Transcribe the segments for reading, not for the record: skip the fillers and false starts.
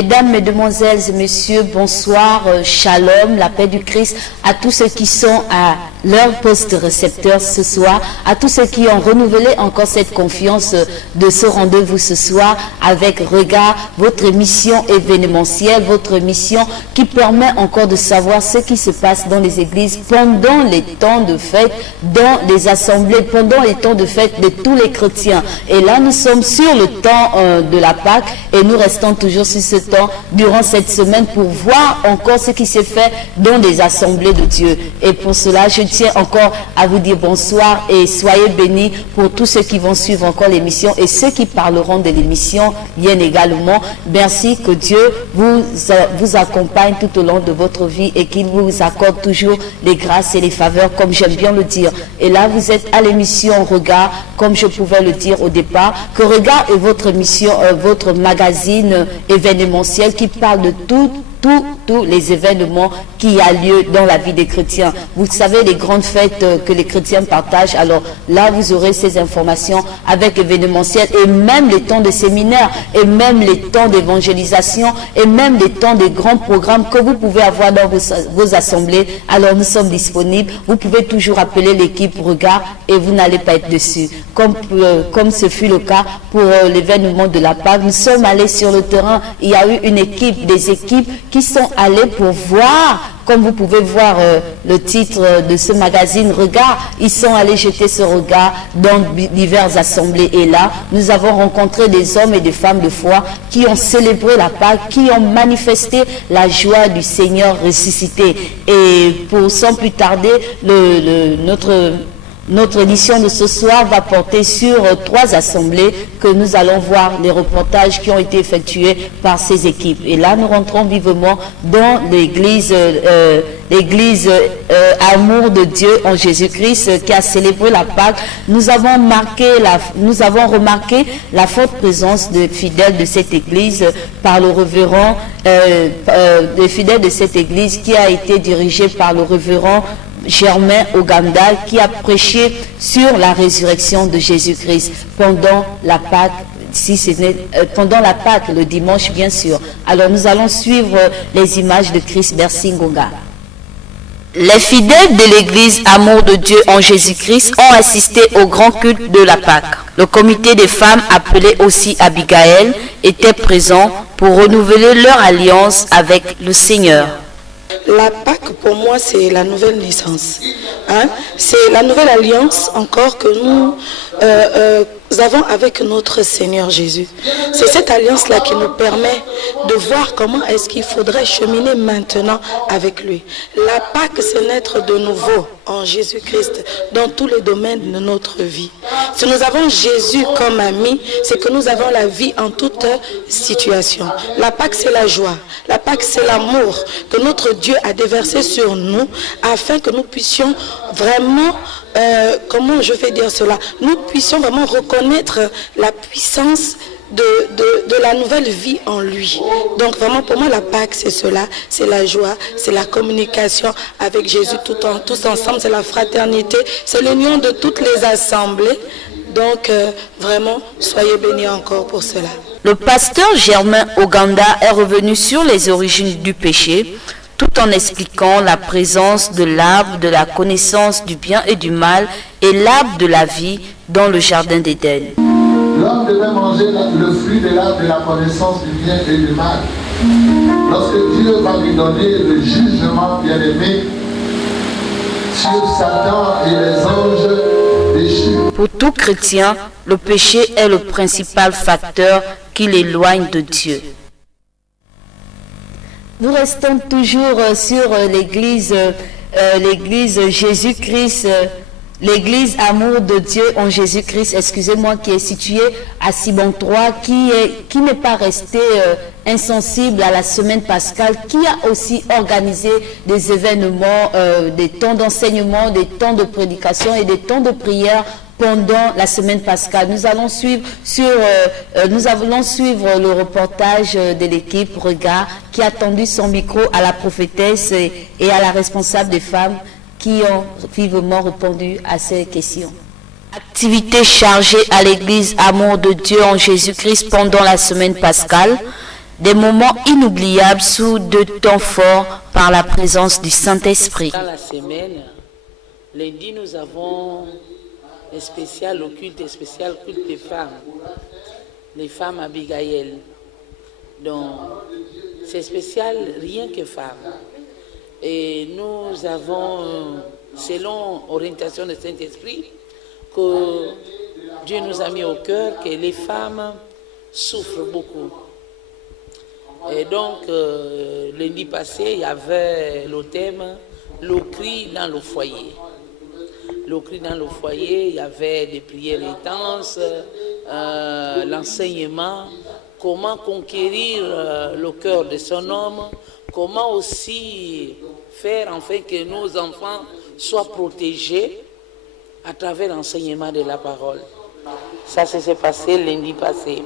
Mesdames, Mesdemoiselles et Messieurs, bonsoir, shalom, la paix du Christ à tous ceux qui sont à leur poste récepteur ce soir, à tous ceux qui ont renouvelé encore cette confiance de ce rendez-vous ce soir avec Regard, votre émission événementielle, votre émission qui permet encore de savoir ce qui se passe dans les églises pendant les temps de fête, dans les assemblées, pendant les temps de fête de tous les chrétiens. Et là, nous sommes sur le temps de la Pâque et nous restons toujours sur ce temps durant cette semaine pour voir encore ce qui s'est fait dans les assemblées de Dieu. Et pour cela, je tiens encore à vous dire bonsoir et soyez bénis pour tous ceux qui vont suivre encore l'émission et ceux qui parleront de l'émission bien également. Merci, que Dieu vous accompagne tout au long de votre vie et qu'il vous accorde toujours les grâces et les faveurs, comme j'aime bien le dire. Et là, vous êtes à l'émission Regard, comme je pouvais le dire au départ, que Regard est votre émission, votre magazine événementiel qui parle de tous les événements qui a lieu dans la vie des chrétiens. Vous savez, les grandes fêtes que les chrétiens partagent, alors là, vous aurez ces informations avec événementiel et même les temps de séminaire et même les temps d'évangélisation et même les temps des grands programmes que vous pouvez avoir dans vos assemblées. Alors, nous sommes disponibles. Vous pouvez toujours appeler l'équipe Regard et vous n'allez pas être dessus. Comme ce fut le cas pour l'événement de la Pâque, nous sommes allés sur le terrain. Il y a eu des équipes qui sont allées pour voir, comme vous pouvez voir le titre de ce magazine Regard, ils sont allés jeter ce regard dans diverses assemblées. Et là, nous avons rencontré des hommes et des femmes de foi qui ont célébré la Pâque, qui ont manifesté la joie du Seigneur ressuscité. Et sans plus tarder, notre édition de ce soir va porter sur 3 assemblées que nous allons voir les reportages qui ont été effectués par ces équipes. Et là, nous rentrons vivement dans l'église Amour de Dieu en Jésus-Christ qui a célébré la Pâque. Nous avons remarqué la forte présence des fidèles de cette église par le révérend, des fidèles de cette église qui a été dirigée par le révérend Germain Oganda, qui a prêché sur la résurrection de Jésus-Christ pendant la Pâque, pendant la Pâque, le dimanche bien sûr. Alors nous allons suivre les images de Chris Bersingonga. Les fidèles de l'église Amour de Dieu en Jésus-Christ ont assisté au grand culte de la Pâque. Le comité des femmes, appelé aussi Abigaël, était présent pour renouveler leur alliance avec le Seigneur. La Pâque, pour moi, c'est la nouvelle naissance. C'est la nouvelle alliance encore que nous avons avec notre Seigneur Jésus. C'est cette alliance-là qui nous permet de voir comment est-ce qu'il faudrait cheminer maintenant avec lui. La Pâque, c'est naître de nouveau en Jésus-Christ dans tous les domaines de notre vie. Si nous avons Jésus comme ami, c'est que nous avons la vie en toute situation. La Pâque, c'est la joie. La Pâque, c'est l'amour que notre Dieu a déversé sur nous afin que nous puissions vraiment, comment je vais dire cela, nous puissions vraiment reconnaître la puissance de la nouvelle vie en lui. Donc vraiment pour moi la Pâque c'est cela, c'est la joie, c'est la communication avec Jésus tous ensemble, c'est la fraternité, c'est l'union de toutes les assemblées. Donc vraiment soyez bénis encore pour cela. Le pasteur Germain Oganda est revenu sur les origines du péché, tout en expliquant la présence de l'arbre de la connaissance du bien et du mal et l'arbre de la vie dans le jardin d'Éden. L'homme devait manger le fruit de l'arbre de la connaissance du bien et du mal. Lorsque Dieu va lui donner le jugement bien-aimé sur Satan et les anges déchus. Pour tout chrétien, le péché est le principal facteur qui l'éloigne de Dieu. Nous restons toujours sur l'église Jésus-Christ, l'église Amour de Dieu en Jésus-Christ, excusez-moi, qui est située à Cibon 3, qui n'est pas resté insensible à la semaine pascale, qui a aussi organisé des événements, des temps d'enseignement, des temps de prédication et des temps de prière pendant la semaine pascale. Nous allons suivre le reportage de l'équipe Regard qui a tendu son micro à la prophétesse et à la responsable des femmes qui ont vivement répondu à ces questions. Activité chargée à l'église Amour de Dieu en Jésus-Christ pendant la semaine pascale. Des moments inoubliables sous de temps forts par la présence du Saint-Esprit. Dans la semaine, lundi, nous avons un spécial culte des femmes. Les femmes Abigail. Donc, c'est spécial rien que femmes. Et nous avons, selon l'orientation du Saint-Esprit, que Dieu nous a mis au cœur que les femmes souffrent beaucoup. Et donc, lundi passé, il y avait le thème « Le cri dans le foyer ». Le cri dans le foyer, il y avait des prières intenses, l'enseignement, comment conquérir le cœur de son homme, comment aussi faire en fait que nos enfants soient protégés à travers l'enseignement de la parole. Ça s'est passé lundi passé.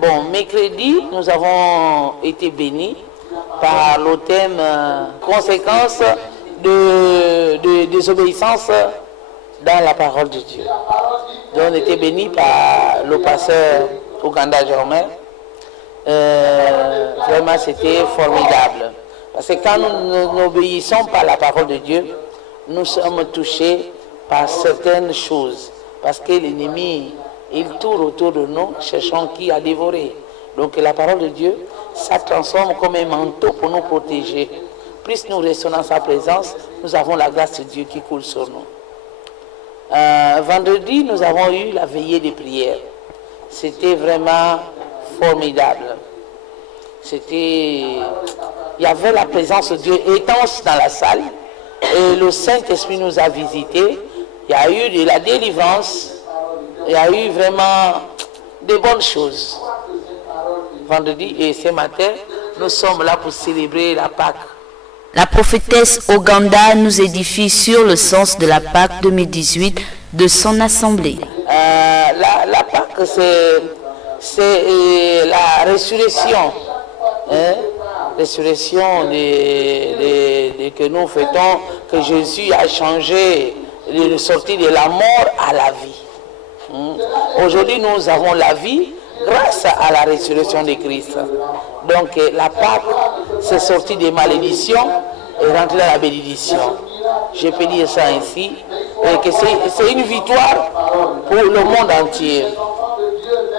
Bon, mercredi, nous avons été bénis par le thème conséquences de désobéissance dans la parole de Dieu. Donc, on était bénis par le pasteur Ouganda Germain. Vraiment, c'était formidable. Parce que quand nous n'obéissons pas à la parole de Dieu, nous sommes touchés par certaines choses. Parce que l'ennemi, il tourne autour de nous, cherchant qui a dévoré. Donc la parole de Dieu, ça transforme comme un manteau pour nous protéger. Plus nous restons dans sa présence, nous avons la grâce de Dieu qui coule sur nous. Vendredi, nous avons eu la veillée des prières. C'était vraiment formidable. Il y avait la présence de Dieu intense dans la salle. Et le Saint-Esprit nous a visités. Il y a eu de la délivrance. Il y a eu vraiment de bonnes choses. Vendredi et ce matin, nous sommes là pour célébrer la Pâque. La prophétesse Ouganda nous édifie sur le sens de la Pâque 2018 de son assemblée. La Pâque, c'est la résurrection. Résurrection que nous fêtons, que Jésus a changé, de sortir de la mort à la vie. Aujourd'hui, nous avons la vie grâce à la résurrection de Christ. Donc, la Pâque, c'est sortir des malédictions et rentrer dans la bénédiction. Je peux dire ça ainsi, et que c'est une victoire pour le monde entier.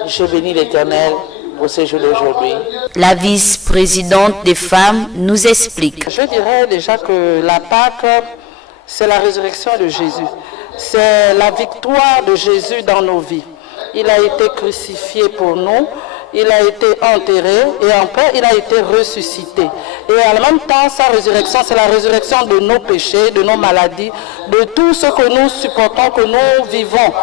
Je bénis l'Éternel pour ce jour d'aujourd'hui. La vice-présidente des femmes nous explique. Je dirais déjà que la Pâque, c'est la résurrection de Jésus. C'est la victoire de Jésus dans nos vies. Il a été crucifié pour nous, il a été enterré et après il a été ressuscité. Et en même temps, sa résurrection, c'est la résurrection de nos péchés, de nos maladies, de tout ce que nous supportons, que nous vivons.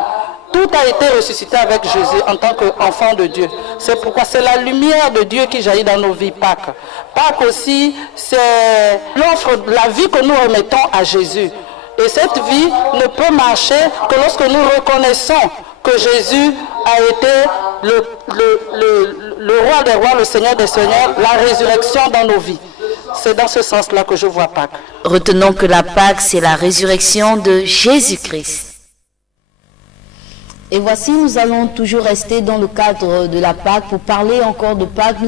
Tout a été ressuscité avec Jésus en tant qu'enfant de Dieu. C'est pourquoi c'est la lumière de Dieu qui jaillit dans nos vies. Pâques. Pâques aussi, c'est l'offre, la vie que nous remettons à Jésus. Et cette vie ne peut marcher que lorsque nous reconnaissons que Jésus a été le roi des rois, le Seigneur des seigneurs, la résurrection dans nos vies. C'est dans ce sens-là que je vois Pâques. Retenons que la Pâque, c'est la résurrection de Jésus-Christ. Et voici, nous allons toujours rester dans le cadre de la Pâque pour parler encore de Pâques.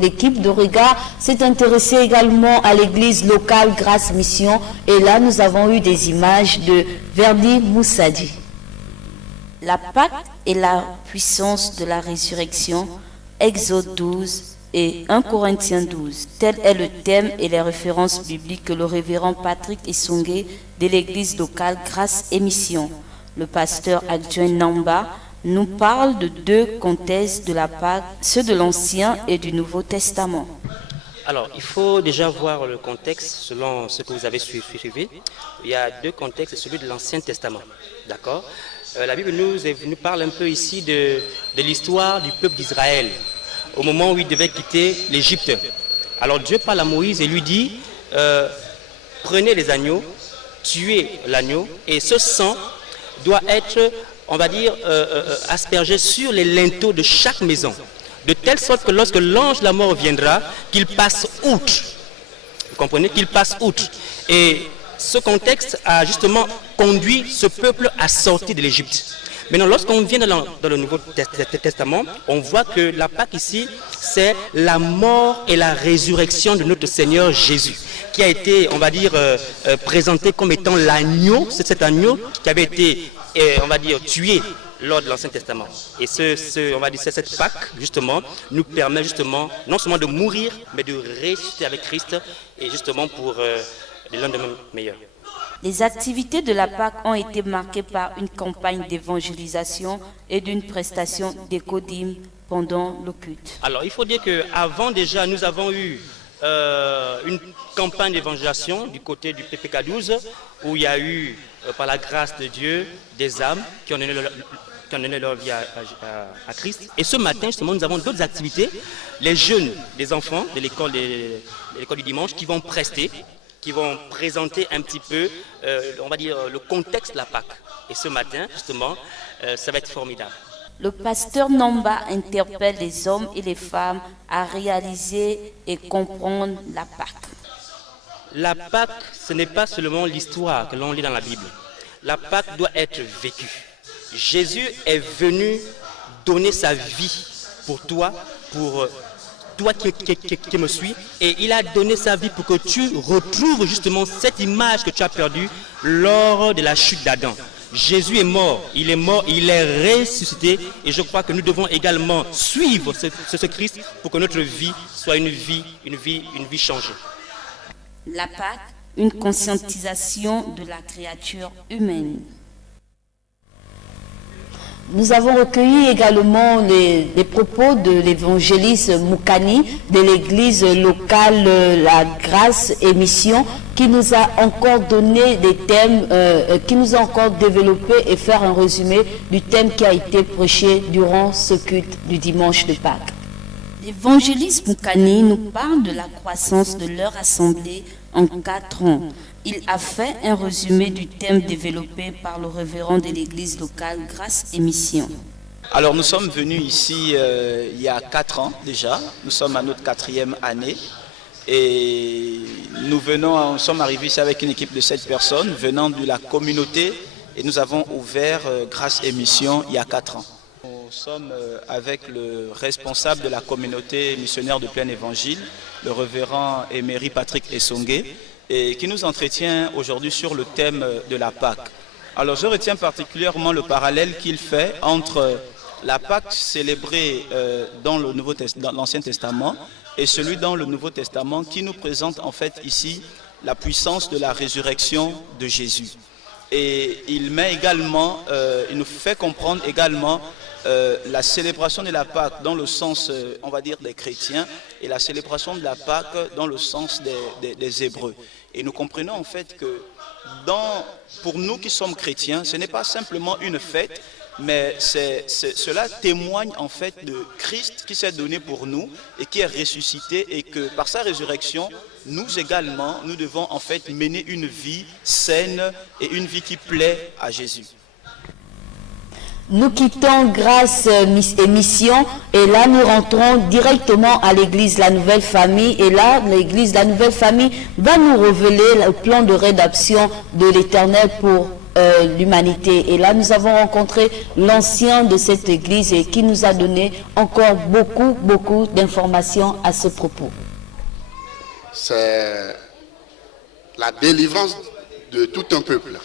L'équipe de Regard s'est intéressée également à l'église locale Grâce Mission. Et là, nous avons eu des images de Verdi Moussadi. La Pâque est la puissance de la résurrection, Exode 12 et 1 Corinthiens 12. Tel est le thème et les références bibliques que le révérend Patrick Essongué de l'église locale Grâce et Mission. Le pasteur adjoint Namba nous parle de deux contextes de la Pâque, ceux de l'Ancien et du Nouveau Testament. Alors, il faut déjà voir le contexte selon ce que vous avez suivi. Il y a deux contextes, celui de l'Ancien Testament. D'accord ? La Bible nous parle un peu ici de l'histoire du peuple d'Israël, au moment où il devait quitter l'Égypte. Alors Dieu parle à Moïse et lui dit, prenez les agneaux, tuez l'agneau, et ce sang doit être, on va dire, aspergé sur les linteaux de chaque maison, de telle sorte que lorsque l'ange de la mort viendra, qu'il passe outre. Vous comprenez? Qu'il passe outre. Et ce contexte a justement conduit ce peuple à sortir de l'Égypte. Maintenant, lorsqu'on vient dans le Nouveau Testament, on voit que la Pâque ici, c'est la mort et la résurrection de notre Seigneur Jésus, qui a été, on va dire, présenté comme étant l'agneau. C'est cet agneau qui avait été, on va dire, tué lors de l'Ancien Testament. Et on va dire, cette Pâque, justement, nous permet justement, non seulement de mourir, mais de ressusciter avec Christ, et justement pour des lendemains meilleurs. Les activités de la Pâque ont été marquées par une campagne d'évangélisation et d'une prestation d'éco-dîme pendant le culte. Alors, il faut dire qu'avant déjà, nous avons eu une campagne d'évangélisation du côté du PPK 12, où il y a eu, par la grâce de Dieu, des âmes qui ont donné leur vie à Christ. Et ce matin, justement, nous avons d'autres activités. Les jeunes, les enfants de l'école du dimanche qui vont prester, qui vont présenter un petit peu, on va dire, le contexte de la Pâque. Et ce matin, justement, ça va être formidable. Le pasteur Nomba interpelle les hommes et les femmes à réaliser et comprendre la Pâque. La Pâque, ce n'est pas seulement l'histoire que l'on lit dans la Bible. La Pâque doit être vécue. Jésus est venu donner sa vie pour toi, toi qui me suis, et il a donné sa vie pour que tu retrouves justement cette image que tu as perdue lors de la chute d'Adam. Jésus est mort, il est ressuscité, et je crois que nous devons également suivre ce Christ pour que notre vie soit une vie changée. La Pâque, une conscientisation de la créature humaine. Nous avons recueilli également les propos de l'évangéliste Moukani de l'église locale La Grâce et Mission, qui nous a encore donné des thèmes, qui nous a encore développé et faire un résumé du thème qui a été prêché durant ce culte du dimanche de Pâques. L'évangéliste Moukani nous parle de la croissance de leur assemblée en 4 ans. Il a fait un résumé du thème développé par le révérend de l'église locale Grâce et Mission. Alors nous sommes venus ici il y a 4 ans déjà, nous sommes à notre 4e année et nous sommes arrivés ici avec une équipe de 7 personnes venant de la communauté et nous avons ouvert Grâce et Mission il y a 4 ans. Nous sommes avec le responsable de la communauté missionnaire de plein évangile, le révérend Emery Patrick Essongué, et qui nous entretient aujourd'hui sur le thème de la Pâque. Alors je retiens particulièrement le parallèle qu'il fait entre la Pâque célébrée dans l'Ancien Testament et celui dans le Nouveau Testament qui nous présente en fait ici la puissance de la résurrection de Jésus. Et il met également, il nous fait comprendre également la célébration de la Pâque dans le sens, on va dire, des chrétiens et la célébration de la Pâque dans le sens des Hébreux. Et nous comprenons en fait que pour nous qui sommes chrétiens, ce n'est pas simplement une fête, mais cela témoigne en fait de Christ qui s'est donné pour nous et qui est ressuscité, et que par sa résurrection, nous également, nous devons en fait mener une vie saine et une vie qui plaît à Jésus. Nous quittons Grâce et Mission et là nous rentrons directement à l'église La Nouvelle Famille, et là l'église La Nouvelle Famille va nous révéler le plan de rédemption de l'Éternel pour l'humanité. Et là nous avons rencontré l'ancien de cette église et qui nous a donné encore beaucoup d'informations à ce propos. C'est la délivrance de tout un peuple,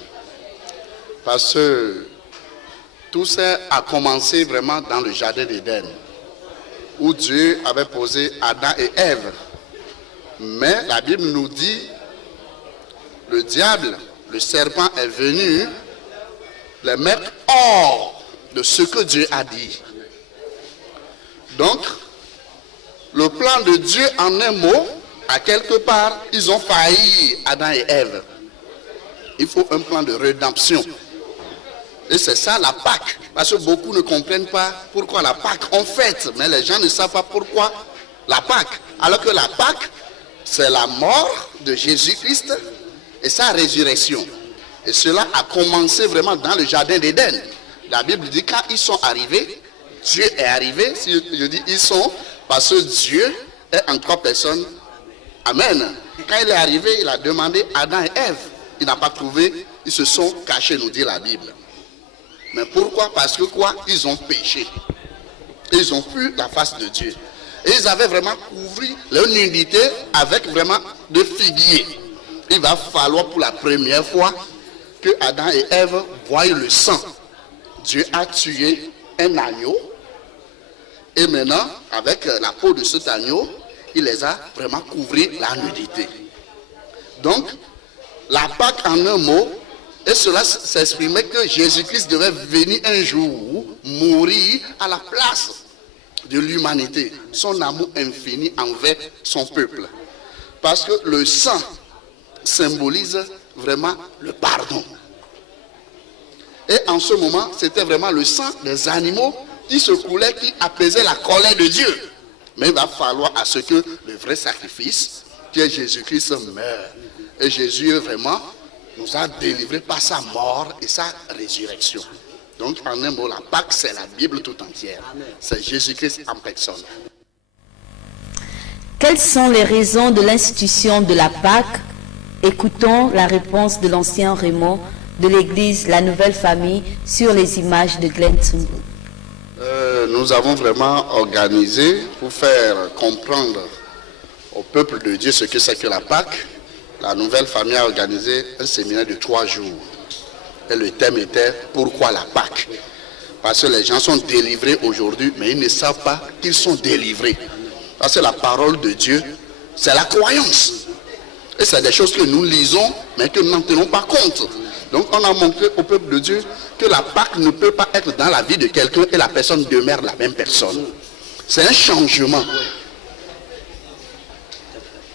parce que tout ça a commencé vraiment dans le jardin d'Éden, où Dieu avait posé Adam et Ève. Mais la Bible nous dit, le diable, le serpent est venu les mettre hors de ce que Dieu a dit. Donc, le plan de Dieu en un mot, à quelque part, ils ont failli, Adam et Ève. Il faut un plan de rédemption. Et c'est ça la Pâque, parce que beaucoup ne comprennent pas pourquoi la Pâque on fête, mais les gens ne savent pas pourquoi la Pâque. Alors que la Pâque, c'est la mort de Jésus-Christ et sa résurrection. Et cela a commencé vraiment dans le jardin d'Éden. La Bible dit quand ils sont arrivés, Dieu est arrivé. Si je dis ils sont, parce que Dieu est en 3 personnes. Amen. Quand il est arrivé, il a demandé Adam et Ève. Il n'a pas trouvé, ils se sont cachés, nous dit la Bible. Mais pourquoi? Parce que quoi? Ils ont péché. Ils ont fui la face de Dieu. Et ils avaient vraiment couvert leur nudité avec vraiment de figuier. Il va falloir pour la première fois que Adam et Ève voient le sang. Dieu a tué un agneau. Et maintenant, avec la peau de cet agneau, il les a vraiment couverts la nudité. Donc, la Pâque en un mot, et cela s'exprimait que Jésus-Christ devait venir un jour mourir à la place de l'humanité, son amour infini envers son peuple. Parce que le sang symbolise vraiment le pardon. Et en ce moment, c'était vraiment le sang des animaux qui se coulait, qui apaisait la colère de Dieu. Mais il va falloir à ce que le vrai sacrifice, qui est Jésus-Christ, meure. Et Jésus vraiment nous a délivrés par sa mort et sa résurrection. Donc en un mot, la Pâque, c'est la Bible tout entière. C'est Jésus-Christ en personne. Quelles sont les raisons de l'institution de la Pâque? Écoutons la réponse de l'ancien Raymond de l'église La Nouvelle Famille sur les images de Glenn Tsumbu. Nous avons vraiment organisé pour faire comprendre au peuple de Dieu ce que c'est que la Pâque. La Nouvelle Famille a organisé un séminaire de 3 jours. Et le thème était « Pourquoi la Pâque ?» Parce que les gens sont délivrés aujourd'hui, mais ils ne savent pas qu'ils sont délivrés. Parce que la parole de Dieu, c'est la croyance. Et c'est des choses que nous lisons, mais que nous n'en tenons pas compte. Donc on a montré au peuple de Dieu que la Pâque ne peut pas être dans la vie de quelqu'un et la personne demeure la même personne. C'est un changement.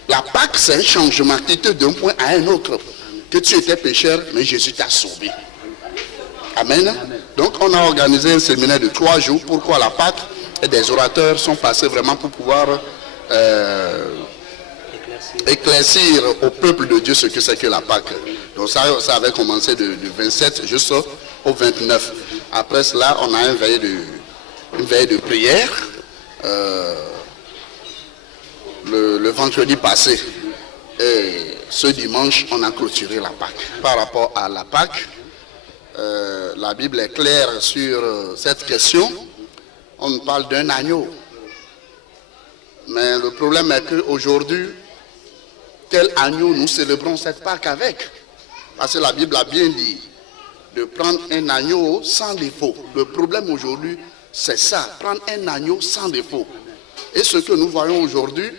La Pâque, c'est un changement qui te d'un point à un autre. Que tu étais pécheur, mais Jésus t'a sauvé. Amen. Donc on a organisé un séminaire de 3 jours. Pourquoi la Pâque? Et des orateurs sont passés vraiment pour pouvoir éclaircir au peuple de Dieu ce que c'est que la Pâque. Donc ça avait commencé du 27 jusqu'au 29. Après cela, on a une veille de prière. Le vendredi passé. Et ce dimanche, on a clôturé la Pâque. Par rapport à la Pâque, la Bible est claire sur cette question. On nous parle d'un agneau. Mais le problème est qu'aujourd'hui, quel agneau nous célébrons cette Pâque avec? Parce que la Bible a bien dit de prendre un agneau sans défaut. Le problème aujourd'hui, c'est ça, prendre un agneau sans défaut. Et ce que nous voyons aujourd'hui,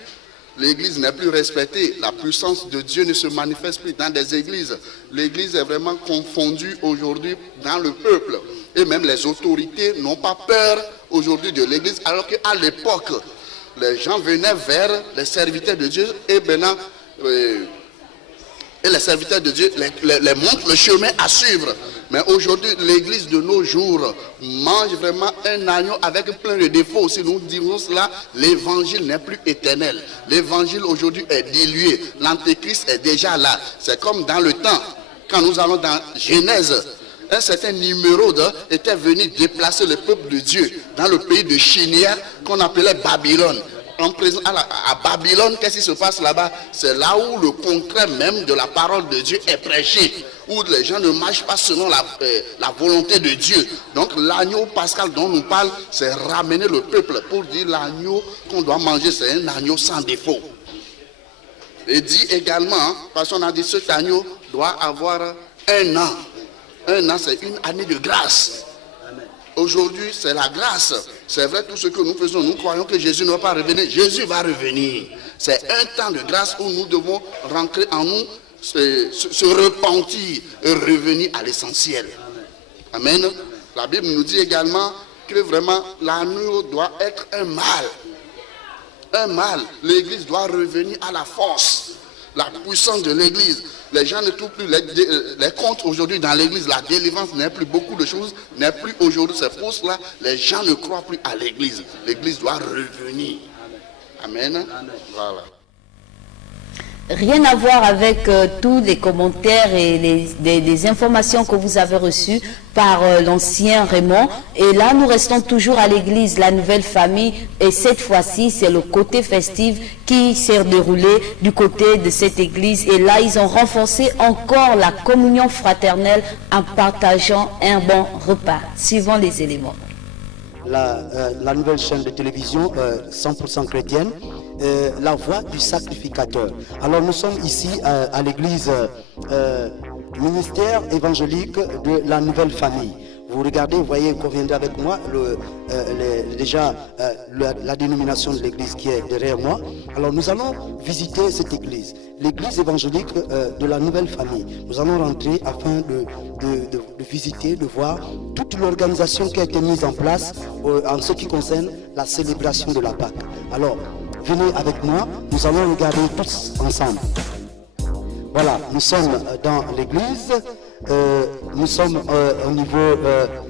l'Église n'est plus respectée. La puissance de Dieu ne se manifeste plus dans des églises. L'Église est vraiment confondue aujourd'hui dans le peuple. Et même les autorités n'ont pas peur aujourd'hui de l'Église, alors qu'à l'époque, les gens venaient vers les serviteurs de Dieu et maintenant, et les serviteurs de Dieu les montrent le chemin à suivre. Mais aujourd'hui, l'Église de nos jours mange vraiment un agneau avec plein de défauts. Si nous disons cela, l'Évangile n'est plus éternel. L'Évangile aujourd'hui est dilué. L'Antéchrist est déjà là. C'est comme dans le temps, quand nous allons dans Genèse, un certain Nimrod était venu déplacer le peuple de Dieu dans le pays de Chinia qu'on appelait Babylone. À Babylone, qu'est-ce qui se passe là-bas? C'est là où le contraire même de la parole de Dieu est prêché, où les gens ne marchent pas selon la volonté de Dieu. Donc l'agneau pascal dont nous parle, c'est ramener le peuple pour dire l'agneau qu'on doit manger, c'est un agneau sans défaut. Et dit également, parce qu'on a dit cet agneau doit avoir 1 an. 1 an, c'est une année de grâce. Aujourd'hui, c'est la grâce. C'est vrai, tout ce que nous faisons, nous croyons que Jésus ne va pas revenir. Jésus va revenir. C'est un temps de grâce où nous devons rentrer en nous, se repentir et revenir à l'essentiel. Amen. La Bible nous dit également que vraiment l'agneau doit être un mâle. Un mâle. L'Église doit revenir à la force, la puissance de l'Église. Les gens ne trouvent plus les comptes aujourd'hui dans l'Église. La délivrance n'est plus, beaucoup de choses n'est plus aujourd'hui. C'est pour cela les gens ne croient plus à l'Église. L'Église doit revenir. Amen. Voilà. rien à voir avec tous les commentaires et les informations que vous avez reçues par l'ancien Raymond. Et là, nous restons toujours à l'église, la nouvelle famille. Et cette fois-ci, c'est le côté festif qui s'est déroulé du côté de cette église. Et là, ils ont renforcé encore la communion fraternelle en partageant un bon repas. Suivant les éléments. La nouvelle chaîne de télévision 100% chrétienne, la voix du sacrificateur. Alors nous sommes ici à l'église ministère évangélique de la nouvelle famille. Vous regardez, vous voyez, vous viendrez avec moi la dénomination de l'église qui est derrière moi. Alors nous allons visiter cette église, l'église évangélique de la nouvelle famille. Nous allons rentrer afin de visiter, de voir toute l'organisation qui a été mise en place en ce qui concerne la célébration de la Pâque. Alors, venez avec moi, nous allons regarder tous ensemble. Voilà, nous sommes dans l'église. Nous sommes au niveau,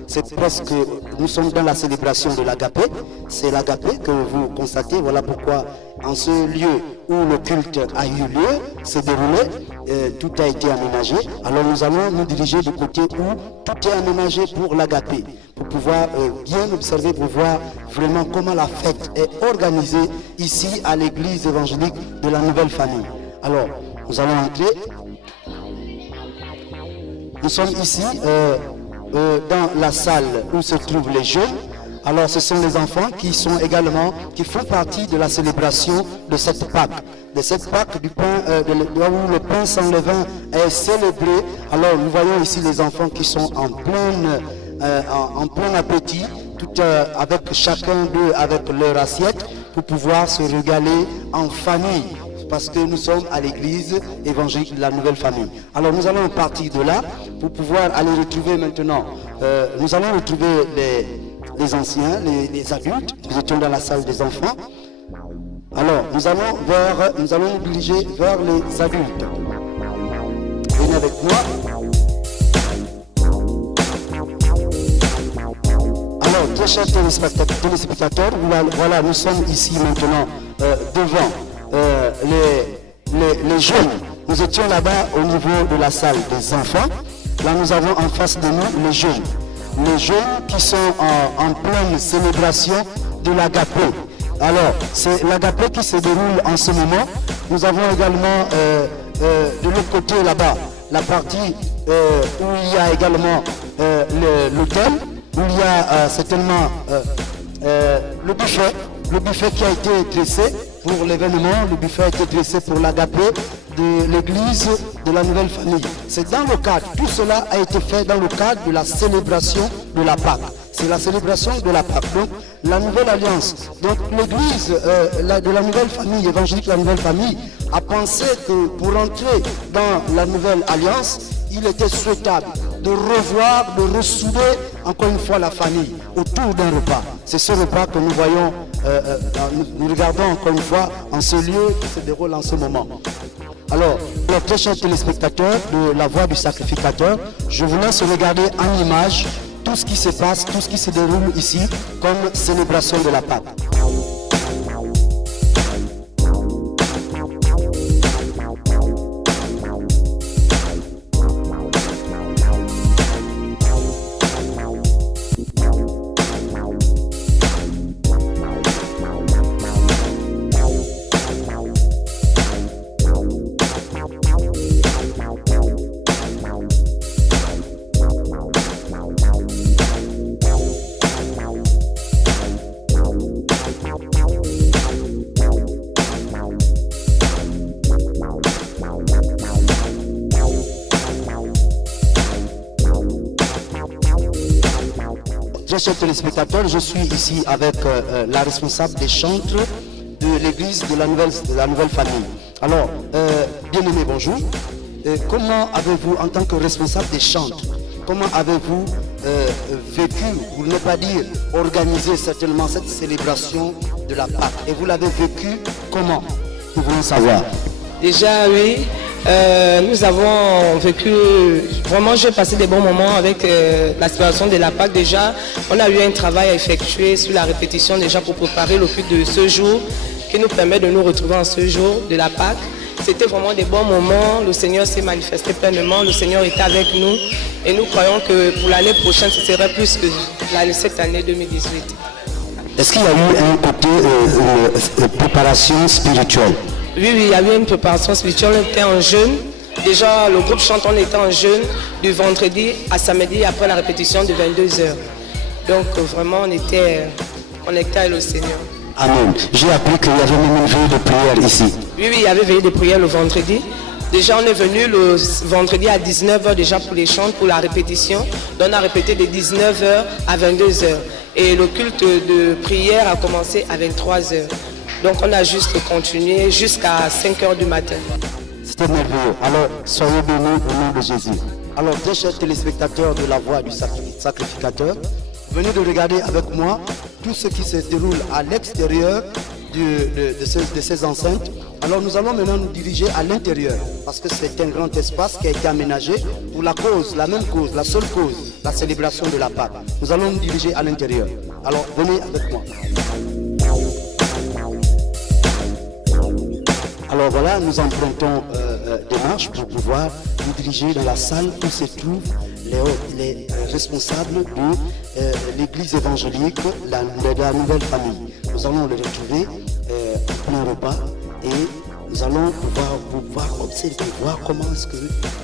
c'est presque, nous sommes dans la célébration de l'agapé. C'est l'agapé que vous constatez. Voilà pourquoi en ce lieu où le culte a eu lieu, s'est déroulé, tout a été aménagé. Alors nous allons nous diriger du côté où tout est aménagé pour l'agapé, pour pouvoir bien observer, pour voir vraiment comment la fête est organisée ici à l'église évangélique de la nouvelle famille. Alors nous allons entrer. Nous sommes ici dans la salle où se trouvent les jeunes. Alors ce sont les enfants qui font partie de la célébration de cette Pâque. De cette Pâque du pain, où le pain sans levain est célébré. Alors nous voyons ici les enfants qui sont en plein appétit, tout avec chacun d'eux avec leur assiette pour pouvoir se régaler en famille. Parce que nous sommes à l'église évangélique de la nouvelle famille. Alors nous allons partir de là pour pouvoir aller retrouver maintenant, nous allons retrouver les anciens, les adultes. Nous étions dans la salle des enfants. Alors nous allons nous diriger vers les adultes. Venez avec moi. Alors très chers téléspectateurs, voilà, nous sommes ici maintenant devant les jeunes. Nous étions là-bas au niveau de la salle des enfants. Là nous avons en face de nous les jeunes qui sont en pleine célébration de l'agapé. Alors c'est l'agapé qui se déroule en ce moment. Nous avons également de l'autre côté là-bas la partie où il y a également l'hôtel, où il y a certainement le buffet qui a été dressé pour l'événement. Le buffet a été dressé pour l'agapé de l'église de la nouvelle famille. C'est dans le cadre, tout cela a été fait dans le cadre de la célébration de la Pâque. C'est la célébration de la Pâque. Donc la nouvelle alliance, donc l'église de la nouvelle famille, évangélique de la nouvelle famille, a pensé que pour entrer dans la nouvelle alliance, il était souhaitable de revoir, de ressouder encore une fois la famille autour d'un repas. C'est ce repas que nous voyons, nous regardons encore une fois en ce lieu qui se déroule en ce moment. Alors, pour très chers téléspectateurs de la voix du sacrificateur, je vous laisse regarder en image tout ce qui se passe, tout ce qui se déroule ici comme célébration de la Pâque. Chers téléspectateurs, je suis ici avec la responsable des chantres de l'église de la nouvelle famille. Alors, bien-aimé, bonjour. Comment avez-vous, en tant que responsable des chantres, comment avez-vous vécu, pour ne pas dire organisé certainement cette célébration de la Pâque? Et vous l'avez vécu comment? Nous voulons savoir. Déjà, oui. Nous avons vécu, vraiment j'ai passé des bons moments avec la célébration de la Pâque. Déjà, on a eu un travail à effectuer sur la répétition déjà pour préparer le culte de ce jour qui nous permet de nous retrouver en ce jour de la Pâque. C'était vraiment des bons moments. Le Seigneur s'est manifesté pleinement. Le Seigneur était avec nous. Et nous croyons que pour l'année prochaine, ce serait plus que cette année 2018. Est-ce qu'il y a eu un côté préparation spirituelle? Oui, il y a eu une préparation spirituelle. On était en jeûne. Déjà, le groupe chante, on était en jeûne du vendredi à samedi après la répétition de 22h. Donc vraiment, on était avec le Seigneur. Amen. J'ai appris qu'il y avait même une veille de prière ici. Oui, il y avait veille de prière le vendredi. Déjà, on est venu le vendredi à 19h déjà pour les chants, pour la répétition. Donc, on a répété de 19h à 22h. Et le culte de prière a commencé à 23h. Donc, on a juste continué jusqu'à 5h du matin. C'était merveilleux. Alors, soyez bénis au nom de Jésus. Alors, très chers téléspectateurs de la voix du sacrificateur, venez de regarder avec moi tout ce qui se déroule à l'extérieur de ces enceintes. Alors nous allons maintenant nous diriger à l'intérieur parce que c'est un grand espace qui a été aménagé pour la cause, la même cause, la seule cause, la célébration de la Pâque. Nous allons nous diriger à l'intérieur. Alors venez avec moi. Alors voilà, nous empruntons des marches pour pouvoir nous diriger dans la salle où se trouvent les responsables de l'église évangélique, la nouvelle famille. Nous allons les retrouver en plein repas et nous allons pouvoir observer, voir comment est-ce que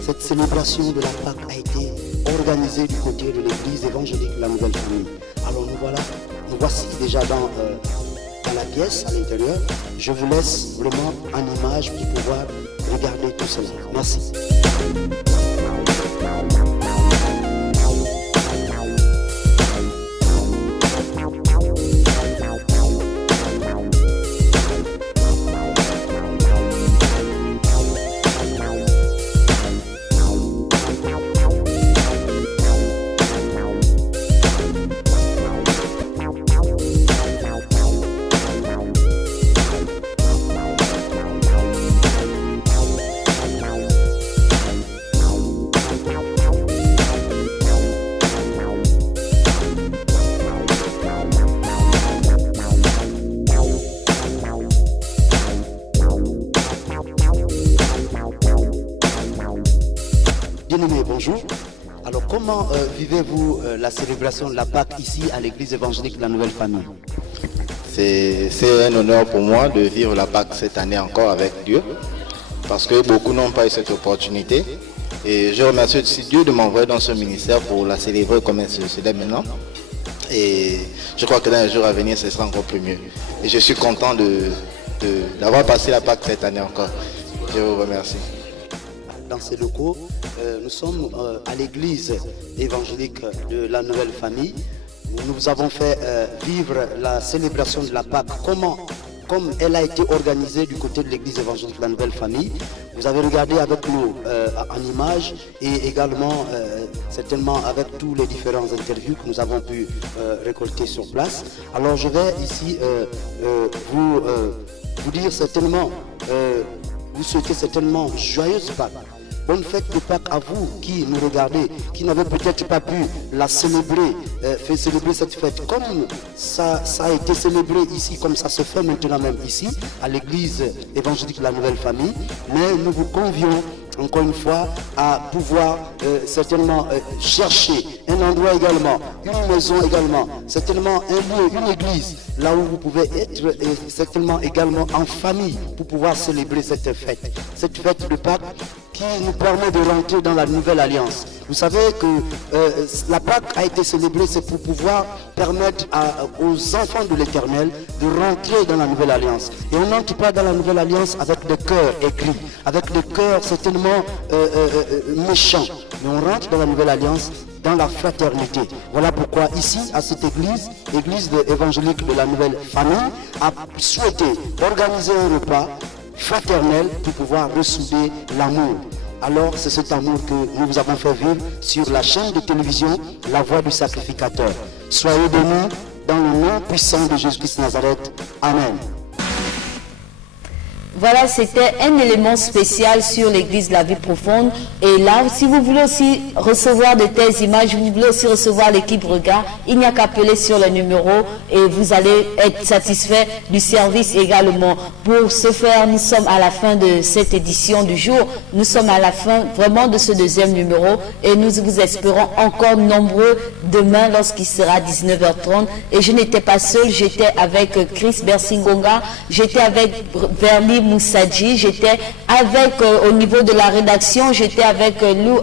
cette célébration de la Pâque a été organisée du côté de l'église évangélique, la nouvelle famille. Alors nous voici déjà dans la pièce à l'intérieur. Je vous laisse vraiment en image pour pouvoir regarder tout cela. Merci. Bien-aimés, bonjour. Alors comment vivez-vous la célébration de la Pâque ici à l'église évangélique de la Nouvelle Famille? C'est un honneur pour moi de vivre la Pâque cette année encore avec Dieu, parce que beaucoup n'ont pas eu cette opportunité. Et je remercie aussi Dieu de m'envoyer dans ce ministère pour la célébrer comme elle se célèbre maintenant. Et je crois que dans les jours à venir, ce sera encore plus mieux. Et je suis content d'avoir passé la Pâque cette année encore. Je vous remercie. Dans ces locaux, nous sommes à l'église évangélique de la Nouvelle Famille. Nous avons fait vivre la célébration de la Pâque comme elle a été organisée du côté de l'église évangélique de la Nouvelle Famille. Vous avez regardé avec nous en images et également certainement avec tous les différents interviews que nous avons pu récolter sur place. Alors je vais ici vous dire certainement, vous souhaitez certainement joyeuse Pâques. Bonne fête de Pâques à vous qui nous regardez, qui n'avez peut-être pas pu la célébrer, faire célébrer cette fête comme ça a été célébré ici, comme ça se fait maintenant même ici, à l'église évangélique de la Nouvelle Famille. Mais nous vous convions encore une fois à pouvoir certainement chercher un endroit également, une maison également, certainement un lieu, une église, là où vous pouvez être certainement également en famille pour pouvoir célébrer cette fête de Pâques qui nous permet de rentrer dans la nouvelle alliance. Vous savez que la Pâque a été célébrée, c'est pour pouvoir permettre aux enfants de l'Éternel de rentrer dans la nouvelle alliance. Et on n'entre pas dans la nouvelle alliance avec le cœur aigri, avec le cœur certainement méchant. Mais on rentre dans la nouvelle alliance dans la fraternité. Voilà pourquoi ici, à cette église évangélique de la Nouvelle Famille, a souhaité organiser un repas fraternel pour pouvoir ressouder l'amour. Alors c'est cet amour que nous vous avons fait vivre sur la chaîne de télévision La Voix du Sacrificateur. Soyez bénis dans le nom puissant de Jésus-Christ de Nazareth. Amen. Voilà, c'était un élément spécial sur l'église de la vie profonde. Et là, si vous voulez aussi recevoir de telles images, vous voulez aussi recevoir l'équipe Regard, il n'y a qu'à appeler sur le numéro et vous allez être satisfait du service également. Pour ce faire, nous sommes à la fin de cette édition du jour. Nous sommes à la fin vraiment de ce deuxième numéro et nous vous espérons encore nombreux demain lorsqu'il sera 19h30. Et je n'étais pas seul, j'étais avec Chris Bersingonga, j'étais avec Verli Moussadji, j'étais avec, au niveau de la rédaction, j'étais avec Lou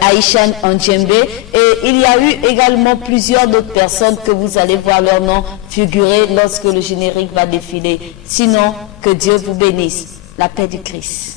Aïchan Andjembe, et il y a eu également plusieurs d'autres personnes que vous allez voir leur nom figurer lorsque le générique va défiler. Sinon, que Dieu vous bénisse. La paix du Christ.